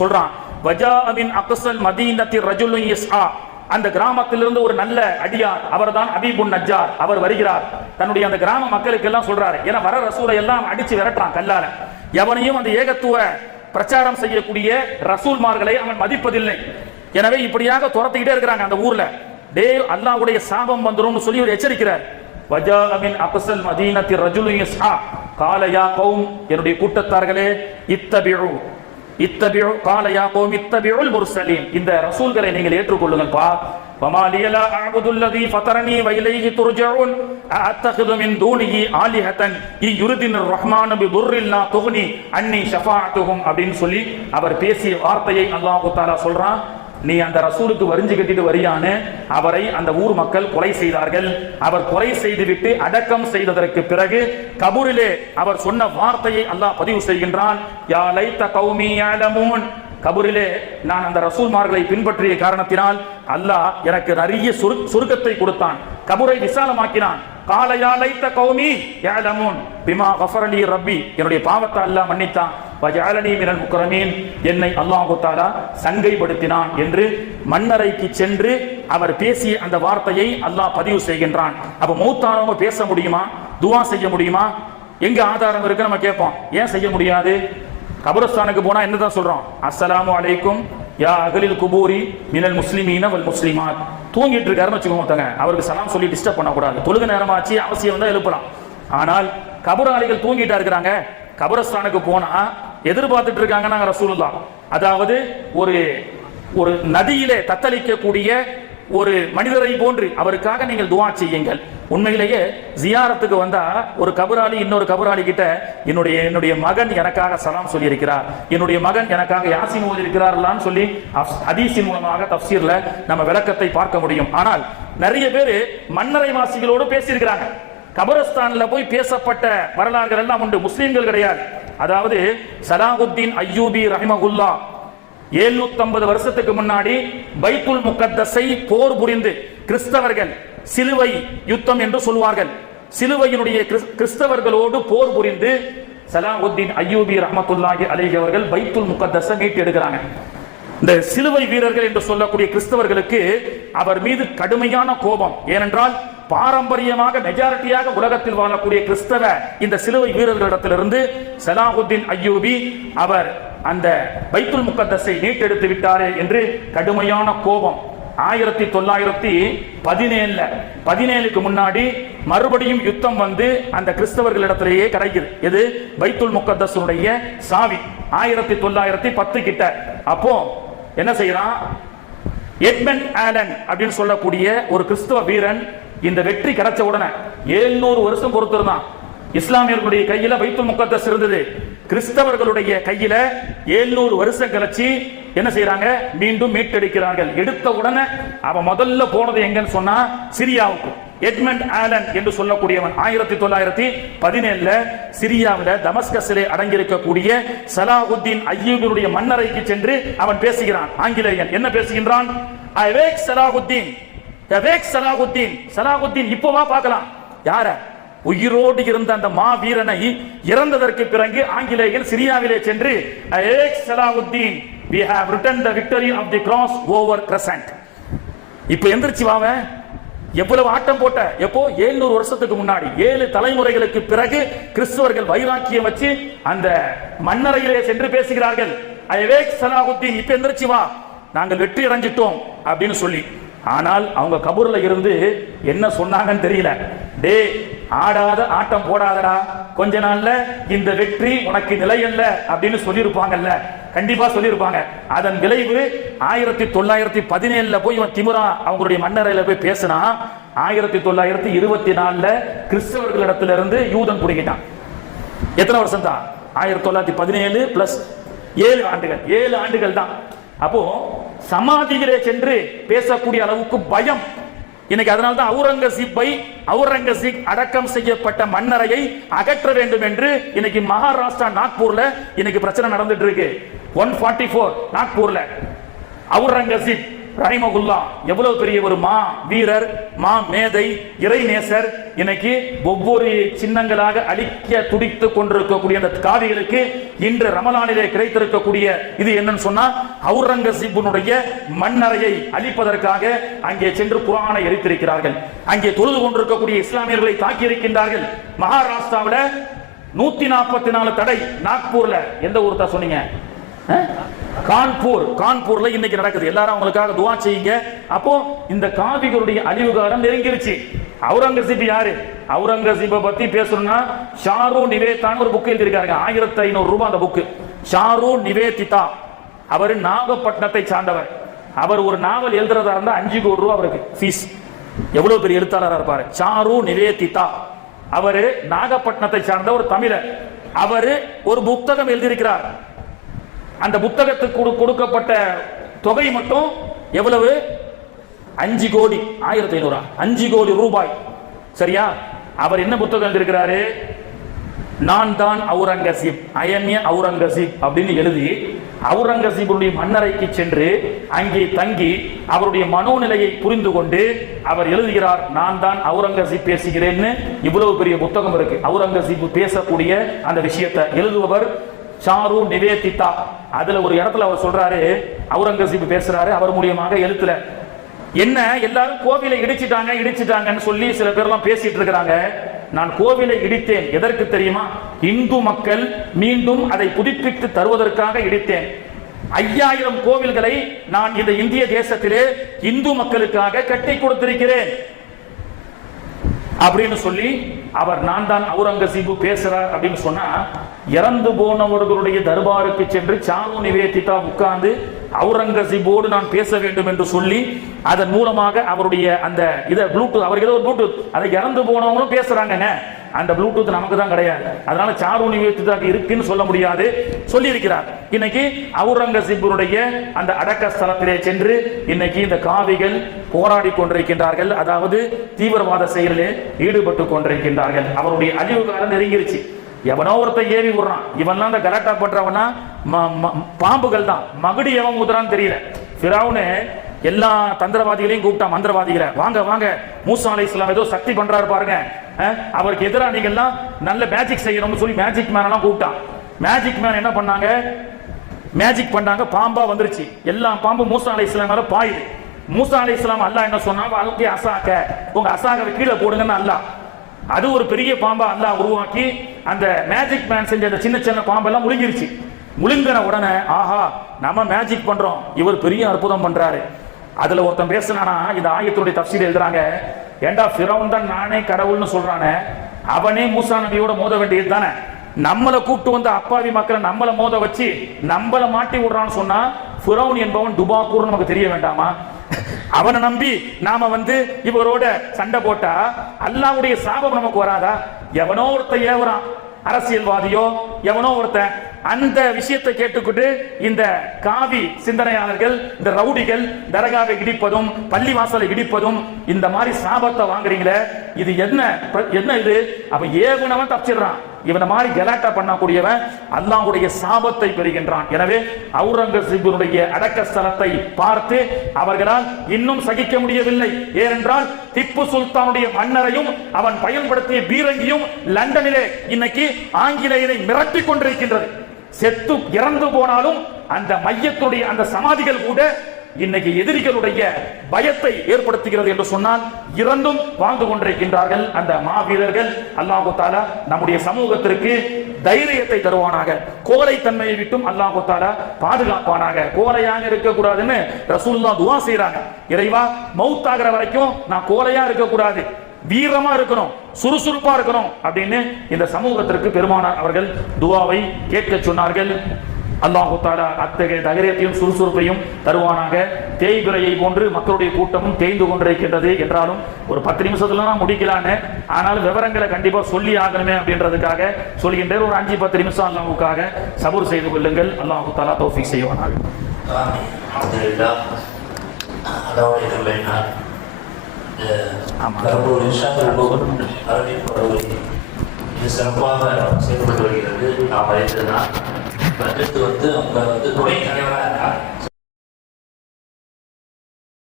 சொல்றான். வஜா மின் அக்ஸல் மதீனத்தி ரஜுலுன் யஸ்ஆ. அந்த கிராமத்திலிருந்து ஒரு நல்ல அடியார் அவர்தான் அபீபுன் நஜார் அவர் வருகிறார். தன்னுடைய அந்த கிராம மக்களுக்கு எல்லாம் சொல்றாரு. ஏன்னா வர ரசூலை எல்லாம் அடிச்சு விரட்டுறான் கல்லால. எவனையும் அந்த ஏகத்துவ பிரச்சாரம் செய்யக்கூடிய ரசூல்மார்களை அவன் மதிப்பதில்லை. எனவே இப்படியாக துரத்திக்கிட்டே இருக்கிறாங்க அந்த ஊர்ல. டே அல்லாஹ்வுடைய சாபம் வந்துரும்னு சொல்லி ஒரு எச்சரிக்கிறார். வஜாலமின் அபசல் மதீனத்தில் மதீனத்தி ரஜுலுன் யஸ்ஆ. கௌம் என்னுடைய கூட்டத்தார்களே இத்தபிழு இத்தபிஉ கால யா கௌம் இத்தபிஉல் முர்சலீன் இந்த ரசூல்களை நீங்கள் ஏற்றுக்கொள்ளுங்கள்ப்பா وما لي لا أعبد الذي فطرني وإليه ترجعون أأتخذ من دونه آلهة إن يردن الرحمن بضر لا تغني عني شفاعتهم அப்படின்னு சொல்லி அவர் பேசிய வார்த்தையை அல்லாஹ் தஆலா சொல்றான் நீ அந்த ரசூலுக்கு வரிஞ்சு கட்டிட்டு வரியான்னு அவரை அந்த ஊர் மக்கள் கொலை செய்தார்கள். அவர் கொலை செய்துவிட்டு அடக்கம் செய்ததற்கு பிறகு கபூரிலே அவர் சொன்ன வார்த்தையை அல்லாஹ் பதிவு செய்கின்றான். யா லைத்த கௌமி யாலமூன் கபூரிலே நான் அந்த ரசூல்மார்களை பின்பற்றிய காரணத்தினால் அல்லாஹ் எனக்கு நிறைய சுருக்கத்தை கொடுத்தான். கபூரை விசாலமாக்கினான். காலையா லைத்த கௌமி யஅலமூன். பிமா கஃபரலி ரப்பி. என்னுடைய பாவத்தை அல்லாஹ் மன்னித்தான். வஜஅலனி மினல் முக்ரமீன். என்னை அல்லாஹு தாலா சங்கைப்படுத்தினான் என்று மன்னரைக்கு சென்று அவர் பேசிய அந்த வார்த்தையை அல்லாஹ் பதிவு செய்கின்றான். அப்ப மூத்தானவங்க பேச முடியுமா? துவா செய்ய முடியுமா? எங்க ஆதாரம் இருக்கு நம்ம கேட்போம். ஏன் செய்ய முடியாது? கபரஸ்தானுக்கு போனா என்னதான் சொல்றோம்? அஸ்ஸலாமு அலைக்கும் யா அகலில் குபூரி மினல் முஸ்லிமீன வல் முஸ்லிமாத். தூங்கிட்டு இருக்காருன்னு வச்சுக்கோங்க ஒருத்தங்க. அவருக்கு சலாம் சொல்லி டிஸ்டர்ப் பண்ணக்கூடாது. தொழுக நேரமாச்சு அவசியம் தான் எழுப்பலாம். ஆனால் கபராளிகள் தூங்கிட்டா இருக்கிறாங்க. கபரஸ்தானுக்கு போனா எதிர்பார்த்துட்டு இருக்காங்க நாங்க ரசூலுல்லா. அதாவது ஒரு ஒரு நதியிலே தத்தளிக்கக்கூடிய ஒரு மனிதரை போன்று அவருக்காக நீங்கள் துவா செய்யுங்கள். உண்மையிலேயே ஜியாரத்துக்கு வந்தா ஒரு கபராளி இன்னொரு கபராளி கிட்ட என்னுடைய என்னுடைய மகன் எனக்காக சலாம் சொல்லி இருக்கிறார் என்னுடைய மகன் எனக்காக யாசின் ஓதி இருக்கிறார்களான்னு சொல்லி அஃப்- ஹதீஸின் மூலமாக தப்சீர்ல நம்ம விளக்கத்தை பார்க்க முடியும். ஆனால் நிறைய பேர் மன்னரை வாசிகளோடு பேசியிருக்கிறாங்க. கபரஸ்தான்ல போய் பேசப்பட்ட வரலாறுகள் எல்லாம் உண்டு. முஸ்லீம்கள் கிடையாது. அதாவது சலாஹுத்தீன் அய்யூபி ரஹிமகுல்லா 750 வருஷத்துக்கு முன்னாடி பைத்துல் முகத்தஸை போர் புரிந்து கிறிஸ்தவர்கள் சிலுவை யுத்தம் என்று சொல்வார்கள். சிலுவையினுடைய கிறிஸ்- கிறிஸ்தவர்களோடு போர் புரிந்து சலாஹுத்தீன் அய்யூபி ரஹமத்துல்லாஹி அலிஹி அவர்கள் பைத்துல் முகத்தஸை மீட்டு எடுக்கிறாங்க இந்த சிலுவை வீரர்கள் என்று சொல்லக்கூடிய கிறிஸ்தவர்களுக்கு அவர் மீது கடுமையான கோபம். ஏனென்றால் பாரம்பரியமாக மெஜாரிட்டியாக உலகத்தில் வாழக்கூடிய கிறிஸ்தவ இந்த சிலுவை வீரர்களிடத்திலிருந்து சலாஹுத்தீன் அய்யூபி அவர் அந்த பைத்துல் முகத்தஸை நீட்டெடுத்து விட்டாரே என்று கடுமையான கோபம். ஆயிரத்தி தொள்ளாயிரத்தி பதினேழுல பதினேழுக்கு முன்னாடி மறுபடியும் யுத்தம் வந்து அந்த கிறிஸ்தவர்களிடத்திலேயே கிடைக்குது இது பைத்துல் முக்கத்தசனுடைய சாவி. ஆயிரத்தி தொள்ளாயிரத்தி பத்து கிட்ட. அப்போ என்ன செய்யறான்? எட்மண்ட் ஆலன் அப்படின்னு சொல்லக்கூடிய ஒரு கிறிஸ்துவ வீரன் இந்த வெற்றி கிடைச்ச உடனே 700 வருஷம் பொறுத்திருந்தான். இஸ்லாமியர்களுடைய கையில வைத்து முகத்தஸ் இருந்தது. கிறிஸ்தவர்களுடைய கையில 700 வருஷம் கழிச்சு என்ன செய்யறாங்க? மீண்டும் மீட்டெடுக்கிறார்கள். எடுத்த உடனே அவன் முதல்ல போனது எங்கன்னு சொன்னா சிரியாவுக்கு. எட்மண்ட் ஆலன் என்று சொல்லக்கூடியவன். ஆயிரத்தி தொள்ளாயிரத்தி பதினேழுல சிரியாவில தமஸ்கஸிலே அடங்கியிருக்கக்கூடிய சலாஹுத்தீன் ஐயூபினுடைய மன்னரைக்கு சென்று அவன் பேசுகிறான். ஆங்கிலேயன் என்ன பேசுகின்றான்? Awake Salahuddin. Awake Salahuddin. Salahuddin இப்போவா பார்க்கலாம். யார? உயிரோடு இருந்த அந்த மா வீரனை இறந்ததற்கு பிறகு ஆங்கிலேயன் சிரியாவிலே சென்று awake Salahuddin. We have written the victory of the cross over crescent. இப்ப எந்திரிச்சு வாவ. எவ்வளவு ஆட்டம் போட்ட எப்போ? 700 வருஷத்துக்கு முன்னாடி. ஏழு தலைமுறைகளுக்கு பிறகு கிறிஸ்துவர்கள் வைராக்கியம் வச்சு அந்த மண்ணறையிலே சென்று பேசுகிறார்கள். ஐவேக் சலாஹுத்தீன் இப்ப எந்திரிச்சு வா. நாங்கள் வெற்றி அடைஞ்சிட்டோம் அப்படின்னு சொல்லி. ஆனால் அவங்க கபூர்ல இருந்து என்ன சொன்னாங்கன்னு தெரியல. டே ஆடாத ஆட்டம் போடாதடா. கொஞ்ச நாள்ல இந்த வெற்றி உனக்கு நிலையல்ல அப்படின்னு சொல்லியிருப்பாங்கல்ல. கண்டிப்பா சொல்லியிருப்பாங்க. அதன் விளைவு ஆயிரத்தி தொள்ளாயிரத்தி பதினேழுல போய் இவன் திமுரா அவங்களுடைய மன்னரையில போய் பேசினா ஆயிரத்தி தொள்ளாயிரத்தி இருபத்தி நாலுல கிறிஸ்தவர்களிடத்துல இருந்து யூதன் பிடிக்கிட்டான் எத்தனை வருஷம் தான் ஆயிரத்தி தொள்ளாயிரத்தி பதினேழு பிளஸ் ஏழு ஆண்டுகள். ஏழு ஆண்டுகள் தான். அப்போ சமாதியிலே சென்று பேசக்கூடிய அளவுக்கு பயம். இன்னைக்கு அதனால தான் அவுரங்கசீப்பை அவுரங்கசீப் அடக்கம் செய்யப்பட்ட மன்னரையை அகற்ற வேண்டும் என்று இன்னைக்கு மகாராஷ்டிரா நாக்பூர்ல இன்னைக்கு பிரச்சனை நடந்துட்டு இருக்கு. ஒன் ஃபார்ட்டி ஃபோர் நாக்பூர்ல. அவுரங்கசீப் ரஹிமகுல்லா எவ்வளவு பெரிய ஒரு மா வீரர் மா மேதை இறைநேசர். இன்னைக்கு ஒவ்வொரு சின்னங்களாக அழிக்க துடித்து கொண்டிருக்கக்கூடிய அந்த காவிகளுக்கு இன்று ரமலானிலே கிடைத்திருக்கக்கூடிய இது என்னன்னு சொன்னா அவுரங்கசீபனுடைய மண்ணறையை அழிப்பதற்காக அங்கே சென்று குரானை எரித்திருக்கிறார்கள் அங்கே தொழுது கொண்டிருக்கக்கூடிய இஸ்லாமியர்களை தாக்கி இருக்கின்றார்கள் மகாராஷ்டிராவில் நூத்தி நாற்பத்தி நாலு தடை நாக்பூர்ல. எந்த ஊர் தான் சொன்னீங்க? கான்பூர் கான்பூர்ல இன்னைக்கு நடக்குது. எல்லாரும் அவங்களுக்காக துவா செய்யுங்க. அப்போ இந்த காவிகளுடைய அழிவு காலம் நெருங்கிருச்சு. அவுரங்கசீப் யாரு? அவுரங்கசீப்பை பத்தி பேசணும்னா ஷாரு நிவேதான் ஒரு புக் எழுதியிருக்காங்க ஆயிரத்தி ஐநூறு ரூபாய் அந்த புக்கு ஷாரு நிவேதிதா. அவர் நாகப்பட்டினத்தை சார்ந்தவர். அவர் ஒரு நாவல் எழுதுறதா இருந்தா அஞ்சு கோடி ரூபாய் அவருக்கு ஃபீஸ் எவ்வளவு பெரிய எழுத்தாளராக இருப்பாரு? சாரு நிவேதிதா. அவரு நாகப்பட்டினத்தை சார்ந்த ஒரு தமிழர். அவர் ஒரு புத்தகம் எழுதியிருக்கிறார். அந்த புத்தகத்துக்கு கொடு- கொடுக்கப்பட்ட தொகை மட்டும் எவ்வளவு? அஞ்சு கோடி ஆயிரத்தி ஐநூறா. அஞ்சு கோடி ரூபாய். சரியா? அவர் என்ன புத்தகம் எழுதியிருக்கிறாரு? நான் தான் அவுரங்கசீப் அயன்ய அவுரங்கசீப் அப்படின்னு எழுதி அவுரங்கசீபுடைய மன்னரைக்கு சென்று அங்கே தங்கி அவருடைய மனோநிலையை புரிந்து கொண்டு அவர் எழுதுகிறார் நான் தான் அவுரங்கசீப் பேசுகிறேன்னு. இவ்வளவு பெரிய புத்தகம் இருக்கு. அவுரங்கசீப் பேசக்கூடிய அந்த விஷயத்தை எழுதுபவர் சாரு நிவேதிதா. அதுல ஒரு இடத்துல அவர் சொல்றாரு அவுரங்கசீப் பேசுறாரு அவர் மூலியமாக எழுத்துல. என்ன எல்லாரும் கோவிலை இடிச்சிட்டாங்க இடிச்சிட்டாங்கன்னு சொல்லி சில பேர்லாம் பேசிட்டு இருக்கிறாங்க. நான் கோவிலை இடித்தேன். எதற்கு தெரியுமா? இந்து மக்கள் மீண்டும் அதை புதுப்பித்து தருவதற்காக இடித்தேன். ஐயாயிரம் கோவில்களை நான் இந்த இந்திய தேசத்திலே இந்து மக்களுக்காக கட்டி கொடுத்திருக்கிறேன். அப்படின்னு சொல்லி அவர் நான் தான் அவுரங்கசீபு பேசுறார் அப்படின்னு சொன்னா இறந்து போனவர்களுடைய தர்பாருக்கு சென்று சாமு நிவேதிதா உட்கார்ந்து அவுரங்கசீபோடு நான் பேச வேண்டும் என்று சொல்லி அதன் மூலமாக அவருடைய அந்த இதை ப்ளூடூத் அவருக்கு ஏதோ ஒரு ப்ளூடூத் அதை இறந்து போனவங்களும் பேசுறாங்கங்க. அந்த ப்ளூடூத் நமக்கு தான் கிடையாது. அதனால சாரு நிவேதிதாக்கு இருக்குன்னு சொல்ல முடியாது. சொல்லி இருக்கிறார் இன்னைக்கு அவுரங்கசீபுடைய அந்த அடக்க ஸ்தலத்திலே சென்று இன்னைக்கு இந்த காவிகள் போராடி கொண்டிருக்கின்றார்கள். அதாவது தீவிரவாத செயலிலே ஈடுபட்டு கொண்டிருக்கின்றார்கள். அவருடைய அழிவு காலம் நெருங்கிருச்சு. எவனோ ஒருத்தன் ஏறி விடுறான். இவன்லாம் இந்த கலாட்டா பண்றவனா ம- ம- பாம்புகள் தான் மகுடி எவன் ஊதுறான்னு தெரியல. பிராவுனு எல்லா தந்திரவாதிகளையும் கூப்பிட்டான் மந்திரவாதிகளை. வாங்க வாங்க. மூசா அலை இஸ்லாம் ஏதோ சக்தி பண்றாரு பாருங்க. அவருக்கு எதிராக நீங்க எல்லாம் நல்ல மேஜிக் செய்யணும்னு சொல்லி மேஜிக் மேன் எல்லாம் கூப்பிட்டான் மேஜிக் மேன் என்ன பண்ணாங்க? மேஜிக் பண்ணாங்க பாம்பா வந்துருச்சு. எல்லா பாம்பு மூசா அலை இஸ்லாம் மேல பாயுது. மூசா அலை இஸ்லாம் அல்லாஹ் என்ன சொன்னா வாழ்க்கை அசாக்க. உங்க அசாகவை கீழே போடுங்கன்னு அல்லாஹ். அது ஒரு பெரிய பாம்பா அல்லாஹ் உருவாக்கி அந்த மேஜிக் மேன் செஞ்ச அந்த சின்ன சின்ன பாம்பெல்லாம் முழுங்கிருச்சு. முழுங்கின உடனே ஆஹா நம்ம மேஜிக் பண்றோம். இவர் பெரிய அற்புதம் பண்றாரு. அதுல ஒருத்தன் பேசினானா இந்த ஆயத்தினுடைய தப்சீல் எழுதுறாங்க. ஏண்டா ஃபிரௌன் தான் நானே கடவுள்னு சொல்றானே? அவனே மூசா நபியோட மோத வேண்டியது தானே? நம்மளை கூப்பிட்டு வந்து அப்பாவி மக்களை நம்மளை மோத வச்சு நம்மளை மாட்டி விடுறான்னு சொன்னா ஃபிரௌன் என்பவன் துபாக்கூர் நமக்கு தெரிய வேண்டாமா? அவனை நம்பி நாம வந்து இவரோட சண்டை போட்டா அல்லாவுடைய சாபம் நமக்கு வராதா? எவனோ ஒருத்தன் ஏவுறான். அரசியல்வாதியோ எவனோ ஒருத்தன் அந்த விஷயத்தை கேட்டுக்கொண்டு இந்த காவி சிந்தனையாளர்கள் இந்த ரவுடிகள் தரகாவை இடிப்பதும் பள்ளி வாசலை இடிப்பதும் இந்த மாதிரி சாபத்தை வாங்குறீங்களே இது என்ன பிர- என்ன இது? அப்ப ஏகுனவன் தப்பிச்சிடுறான். இவனை மாதிரி கலாட்டா பண்ணக்கூடியவன் அல்லாவுடைய சாபத்தை பெறுகின்றான். எனவே அவுரங்கசீபனுடைய அடக்க ஸ்தலத்தை பார்த்து அவர்களால் இன்னும் சகிக்க முடியவில்லை. ஏனென்றால் திப்பு சுல்தானுடைய மன்னரையும் அவன் பயன்படுத்திய பீரங்கியும் லண்டனிலே இன்னைக்கு ஆங்கிலேயரை மிரட்டிக் கொண்டிருக்கின்றது. செத்து இறந்து போனாலும் அந்த மையத்துடைய அந்த சமாதிகள் கூட இன்னைக்கு எதிரிகளுடைய பயத்தை ஏற்படுத்துகிறது என்று சொன்னால் இறந்தும் வாழ்ந்து கொண்டிருக்கின்றார்கள். அந்த மாவீரர்கள் அல்லாஹு தாலா நம்முடைய சமூகத்திற்கு தைரியத்தை தருவானாக. கோழைத்தன்மையை விட்டும் அல்லாஹு தாலா பாதுகாப்பானாக. கோழையாக இருக்கக்கூடாதுன்னு ரசூலுல்லாஹ் துவா செய்யறாங்க இறைவா மௌத்தாகிற வரைக்கும் நான் கோழையா இருக்கக்கூடாது. வீரமா இருக்கணும் சுறுசுறுப்பா இருக்கணும் அப்படின்னு இந்த சமூகத்திற்கு பெருமானார் அவர்கள் துவாவை கேட்க சொன்னார்கள். அல்லாஹு தாலா அத்தகைய தகரியத்தையும் சுறுசுறுப்பையும் தருவானாக. தேய்பிரையை போன்று மக்களுடைய கூட்டமும் தேய்ந்து கொண்டிருக்கின்றது என்றாலும் ஒரு பத்து நிமிஷத்துல நான் முடிக்கலான்னு. ஆனாலும் விவரங்களை கண்டிப்பா சொல்லி ஆகணுமே அப்படின்றதுக்காக சொல்கின்றேன். ஒரு அஞ்சு பத்து நிமிஷம் அல்லாவுக்காக சபூர் செய்து கொள்ளுங்கள். அல்லாஹு தாலா தௌஃபீக் செய்வானாக. அல்ஹம்துலில்லாஹ் அதாவது சொல்லினார் ஆமா. இது சிறப்பாக செயல்பட்டு வருகிறது. நாம் அறிந்ததுதான். அடுத்து வந்து அவங்க வந்து துணை தலைவராக இருக்கார்